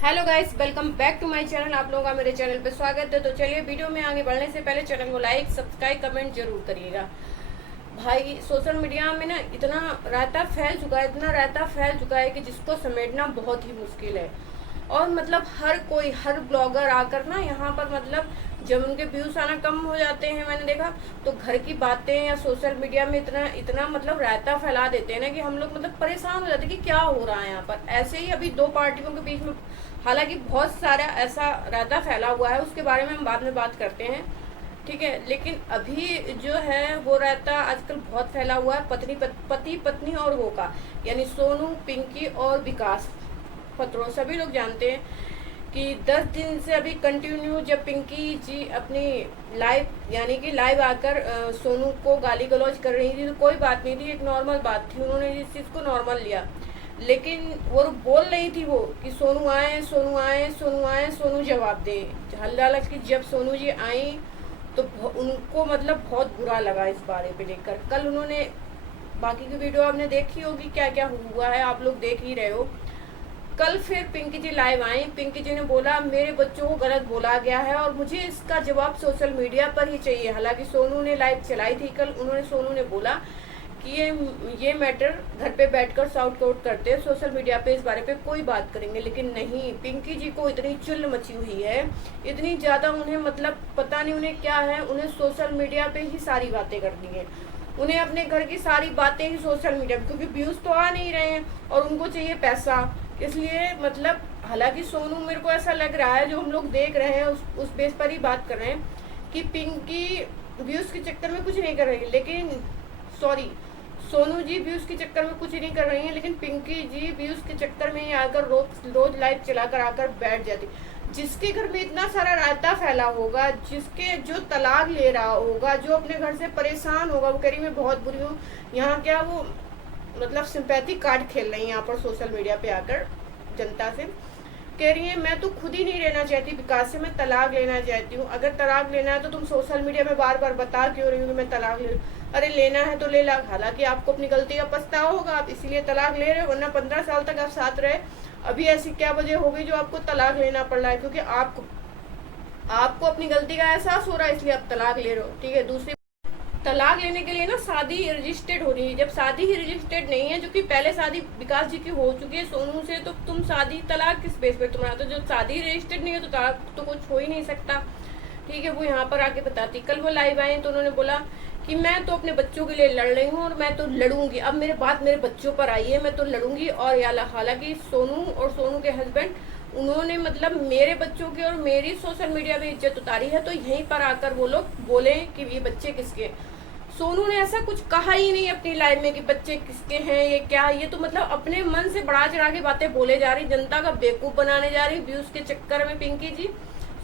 Hello guys, welcome back to my channel. आप लोगों का मेरे चैनल पे स्वागत है। तो चलिए, वीडियो में आगे बढ़ने से पहले चैनल को लाइक, सब्सक्राइब, कमेंट जरूर करिएगा। भाई, सोशल मीडिया में ना इतना रायता फैल चुका है, इतना रायता फैल चुका है कि जिसको समेटना बहुत ही मुश्किल है। और मतलब हर ब्लॉगर आकर ना यहाँ पर मतलब जब उनके व्यूज आना कम हो जाते हैं, मैंने देखा तो घर की बातें या सोशल मीडिया में इतना इतना मतलब रायता फैला देते हैं ना कि हम लोग मतलब परेशान हो जाते हैं कि क्या हो रहा है यहाँ पर। ऐसे ही अभी दो पार्टियों के बीच में हालांकि बहुत सारा ऐसा रायता फैला हुआ है, उसके बारे में हम बाद में बात करते हैं, ठीक है। लेकिन अभी जो है वो रायता आजकल बहुत फैला हुआ है पति पत्नी और वो का, यानी सोनू, पिंकी और विकास पत्रों। सभी लोग जानते हैं कि 10 दिन से अभी कंटिन्यू जब पिंकी जी अपनी लाइव यानी कि लाइव आकर सोनू को गाली गलौज कर रही थी तो कोई बात नहीं थी, एक नॉर्मल बात थी, उन्होंने इस चीज़ को नॉर्मल लिया। लेकिन वो बोल रही थी वो कि सोनू आए, सोनू आए, सोनू आए, सोनू जवाब दे। हालांकि जब सोनू जी आई तो उनको मतलब बहुत बुरा लगा इस बारे पे लेकर। कल उन्होंने बाकी की वीडियो आपने देखी होगी, क्या क्या हुआ है आप लोग देख ही रहे हो। कल फिर पिंकी जी लाइव आई। पिंकी जी ने बोला मेरे बच्चों को गलत बोला गया है और मुझे इसका जवाब सोशल मीडिया पर ही चाहिए। हालांकि सोनू ने लाइव चलाई थी कल, सोनू ने बोला कि ये मैटर घर पे बैठकर सॉर्ट आउट करते हैं, सोशल मीडिया पे इस बारे पे कोई बात करेंगे। लेकिन नहीं, पिंकी जी को इतनी चुल मची हुई है, इतनी ज्यादा उन्हें मतलब पता नहीं उन्हें क्या है, उन्हें सोशल मीडिया पे ही सारी बातें करनी है। उन्हें अपने घर की सारी बातें ही सोशल मीडिया, क्योंकि व्यूज तो आ नहीं रहे हैं और उनको चाहिए पैसा, इसलिए मतलब। हालांकि सोनू, मेरे को ऐसा लग रहा है जो हम लोग देख रहे हैं उस बेस पर ही बात कर रहे हैं कि पिंकी व्यूज के चक्कर में कुछ नहीं कर रही, लेकिन सॉरी, सोनू जी व्यूज के चक्कर में कुछ नहीं कर रही हैं, लेकिन पिंकी जी व्यूज के चक्कर में ही आकर रोज लाइव चलाकर आकर बैठ जाती। जिसके घर में इतना सारा रायता फैला होगा, जिसके जो तलाक ले रहा होगा, जो अपने घर से परेशान होगा, वो कह रही मैं बहुत बुरी हूँ, यहाँ क्या वो मतलब सिंपैथी कार्ड खेल रही है यहाँ पर सोशल मीडिया पे आकर जनता से। कह रही है मैं तो खुद ही नहीं रहना चाहती विकास से, मैं तलाक लेना चाहती हूँ। अगर तलाक लेना है तो तुम सोशल मीडिया में बार बार बता क्यों रही हो कि मैं तलाक ले, अरे लेना है तो ले ला। हालांकि आपको अपनी गलती का पछतावा होगा, आप इसीलिए तलाक ले रहे हो, वरना 15 साल तक आप साथ रहे। अभी ऐसी क्या वजह हो गई जो आपको तलाक लेना पड़ रहा है? क्योंकि आपको अपनी गलती का एहसास हो रहा है, इसलिए आप तलाक ले रहे हो, ठीक है। दूसरी, तलाक लेने के लिए ना शादी रजिस्टर्ड होनी है। जब शादी ही रजिस्टर्ड नहीं है, जो कि पहले शादी विकास जी की हो चुकी है सोनू से, तो तुम शादी तलाक किस बेस पे तुम्हारा? तो जब शादी रजिस्टर्ड नहीं है तो तलाक तो कुछ हो ही नहीं सकता, ठीक है। वो यहाँ पर आके बताती। कल वो लाइव आए तो उन्होंने बोला कि मैं तो अपने बच्चों के लिए लड़ रही हूँ और मैं तो लड़ूंगी, अब मेरे बात मेरे बच्चों पर आई है, मैं तो लड़ूंगी। और हालांकि सोनू और सोनू के हस्बैंड, उन्होंने मतलब मेरे बच्चों की और मेरी सोशल मीडिया में इज्जत उतारी है, तो यहीं पर आकर वो लोग बोले कि ये बच्चे किसके। सोनू ने ऐसा कुछ कहा ही नहीं अपनी लाइफ में कि बच्चे किसके हैं, ये क्या, ये तो मतलब अपने मन से बढ़ा चढ़ा के बातें बोले जा रही, जनता का बेवकूफ बनाने जा रही व्यूज के चक्कर में। पिंकी जी,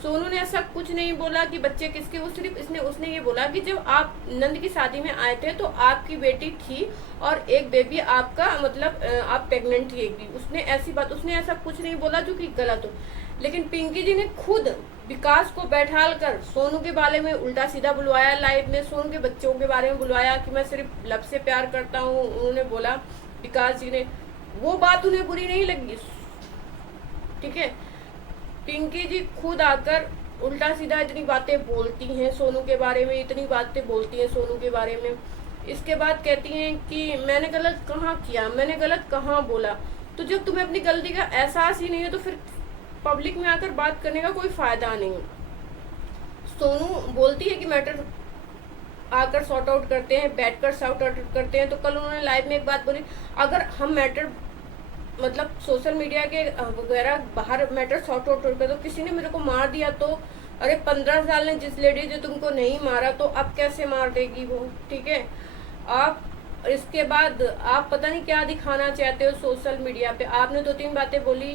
सोनू ने ऐसा कुछ नहीं बोला कि बच्चे किसके, वो सिर्फ उसने ये बोला कि जब आप नंद की शादी में आए थे तो आपकी बेटी थी और एक बेबी आपका मतलब आप प्रेग्नेंट थी एक भी। उसने ऐसा कुछ नहीं बोला जो कि गलत हो। लेकिन पिंकी जी ने खुद विकास को बैठाल कर सोनू के बारे में उल्टा सीधा बुलवाया, लाइव में सोनू के बच्चों के बारे में बुलवाया कि मैं सिर्फ लब से प्यार करता हूँ। उन्होंने बोला, विकास जी ने, वो बात उन्हें बुरी नहीं लगी, ठीक है। पिंकी जी खुद आकर उल्टा सीधा इतनी बातें बोलती हैं सोनू के बारे में, इतनी बातें बोलती हैं सोनू के बारे में। इसके बाद कहती हैं कि मैंने गलत कहाँ किया, मैंने गलत कहाँ बोला। तो जब तुम्हें अपनी गलती का एहसास ही नहीं है तो फिर पब्लिक में आकर बात करने का कोई फायदा नहीं। सोनू बोलती है कि मैटर आकर सॉर्ट आउट करते हैं, बैठकर सॉर्ट आउट करते हैं। तो कल उन्होंने लाइव में एक बात बोली, अगर हम मैटर मतलब सोशल मीडिया के वगैरह बाहर मैटर सॉर्ट आउट कर, तो किसी ने मेरे को मार दिया तो अरे 15 साल ने जिस लेडी जो तुमको नहीं मारा तो अब कैसे मार देगी वो, ठीक है। आप इसके बाद आप पता नहीं क्या दिखाना चाहते हो सोशल मीडिया पे। आपने 2-3 बातें बोली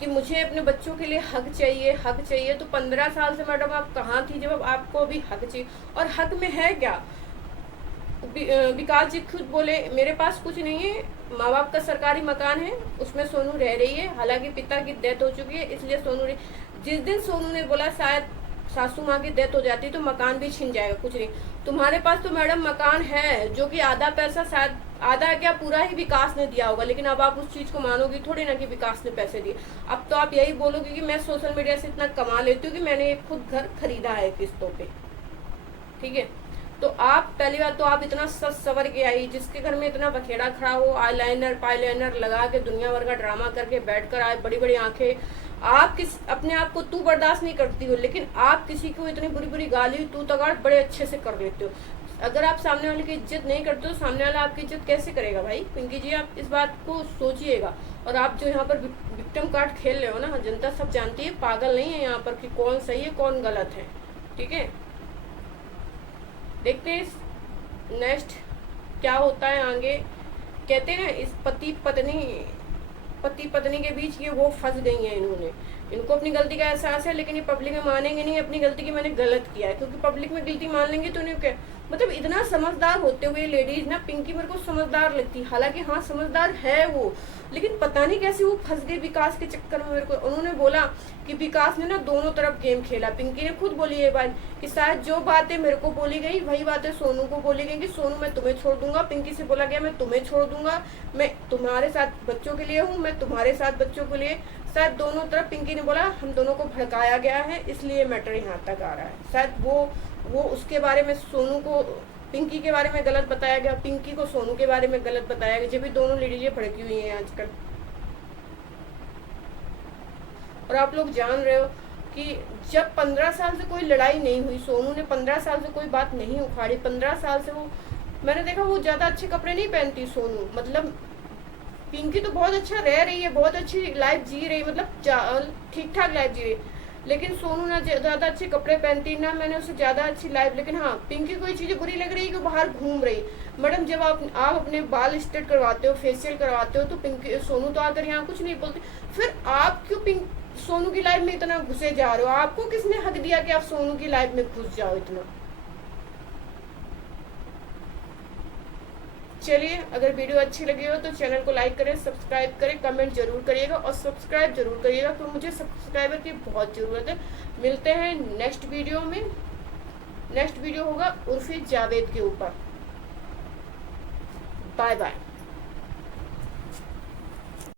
कि मुझे अपने बच्चों के लिए हक चाहिए, हक चाहिए। तो 15 साल से मैडम आप कहाँ थी जब आपको भी हक चाहिए? और हक में है क्या? विकास जी खुद बोले मेरे पास कुछ नहीं है, माँ बाप का सरकारी मकान है, उसमें सोनू रह रही है। हालांकि पिता की डेथ हो चुकी है, इसलिए सोनू जिस दिन सोनू ने बोला शायद सासू माँ की डेथ हो जाती है तो मकान भी छिन जाएगा, कुछ नहीं। तुम्हारे पास तो मैडम मकान है, जो कि आधा पैसा शायद, आधा क्या पूरा ही विकास ने दिया होगा, लेकिन अब आप उस चीज को मानोगी थोड़ी ना कि विकास ने पैसे दिए। अब तो आप यही बोलोगे कि मैं सोशल मीडिया से इतना कमा लेती हूँ कि मैंने एक खुद घर खरीदा है किस्तों पे, ठीक है। तो आप पहली बात तो आप इतना सच सवर के आई, जिसके घर में इतना बखेड़ा खड़ा हो, आईलाइनर पाईलाइनर लगा के दुनिया भर का ड्रामा करके बैठ कर आए, बड़ी बड़ी आंखें, आप किस अपने आप को तू बर्दाश्त नहीं करती हो, लेकिन आप किसी को इतनी बुरी बुरी गाली तू तगाड़ बड़े अच्छे से कर लेते हो। अगर आप सामने वाले की इज्जत नहीं करते हो, सामने वाला आपकी इज्जत कैसे करेगा भाई? पिंकी जी आप इस बात को सोचिएगा। और आप जो यहाँ पर विक्टिम कार्ड खेल रहे हो ना, जनता सब जानती है, पागल नहीं है यहाँ पर कि कौन सही है कौन गलत है, ठीक है। देखते हैं नेक्स्ट क्या होता है आगे। कहते हैं ना, इस पति पत्नी के बीच ये वो फंस गई हैं, इनको अपनी गलती का एहसास है, लेकिन ये पब्लिक में मानेंगे नहीं अपनी गलती की मैंने गलत किया है, क्योंकि पब्लिक में गलती मान लेंगे तो उन्हें क्या मतलब, इतना समझदार होते हुए लेडीज ना, पिंकी मेरे को समझदार लगती, हालांकि हाँ समझदार है वो, लेकिन पता नहीं कैसे वो फंस गई विकास के चक्कर में। मेरे को उन्होंने बोला कि विकास ने ना दोनों तरफ गेम खेला, पिंकी ने खुद बोली ये बात कि शायद जो बातें मेरे को बोली गई वही बातें सोनू को बोली गई कि सोनू मैं तुम्हें छोड़ दूंगा, पिंकी से बोला गया मैं तुम्हें छोड़ दूंगा, मैं तुम्हारे साथ बच्चों के लिए हूँ, मैं तुम्हारे साथ बच्चों के लिए, शायद दोनों तरफ पिंकी ने बोला हम दोनों को भड़काया गया है, इसलिए मैटर यहाँ तक आ रहा है। शायद वो उसके बारे में सोनू को पिंकी के बारे में गलत बताया गया, पिंकी को सोनू के बारे में गलत बताया गया, जब भी दोनों लेडीजें भड़की हुई हैं आजकल। और आप लोग जान रहे हो कि जब 15 साल से कोई लड़ाई नहीं हुई, सोनू ने 15 साल से कोई बात नहीं उखाड़ी, 15 साल से वो मैंने देखा वो ज्यादा अच्छे कपड़े नहीं पहनती सोनू, मतलब पिंकी तो बहुत अच्छा रह रही है, बहुत अच्छी लाइफ जी रही, मतलब ठीक ठाक लाइफ जी रही, लेकिन सोनू ना ज्यादा अच्छे कपड़े पहनती ना मैंने उससे ज्यादा अच्छी लाइफ। लेकिन हाँ पिंकी को ये चीजें बुरी लग रही है कि बाहर घूम रही। मैडम जब आप अपने बाल स्ट्रेट करवाते हो, फेशियल करवाते हो, तो पिंकी सोनू तो आकर यहाँ कुछ नहीं बोलते, फिर आप क्यों सोनू की लाइफ में इतना घुसे जा रहे हो? आपको किसने हक दिया कि आप सोनू की लाइफ में घुस जाओ इतना? चलिए, अगर वीडियो अच्छी लगी हो तो चैनल को लाइक करें, सब्सक्राइब करें, कमेंट जरूर करिएगा और सब्सक्राइब जरूर करिएगा, तो मुझे सब्सक्राइबर की बहुत ज़रूरत है। मिलते हैं नेक्स्ट वीडियो में। नेक्स्ट वीडियो होगा उर्फी जावेद के ऊपर। Bye bye.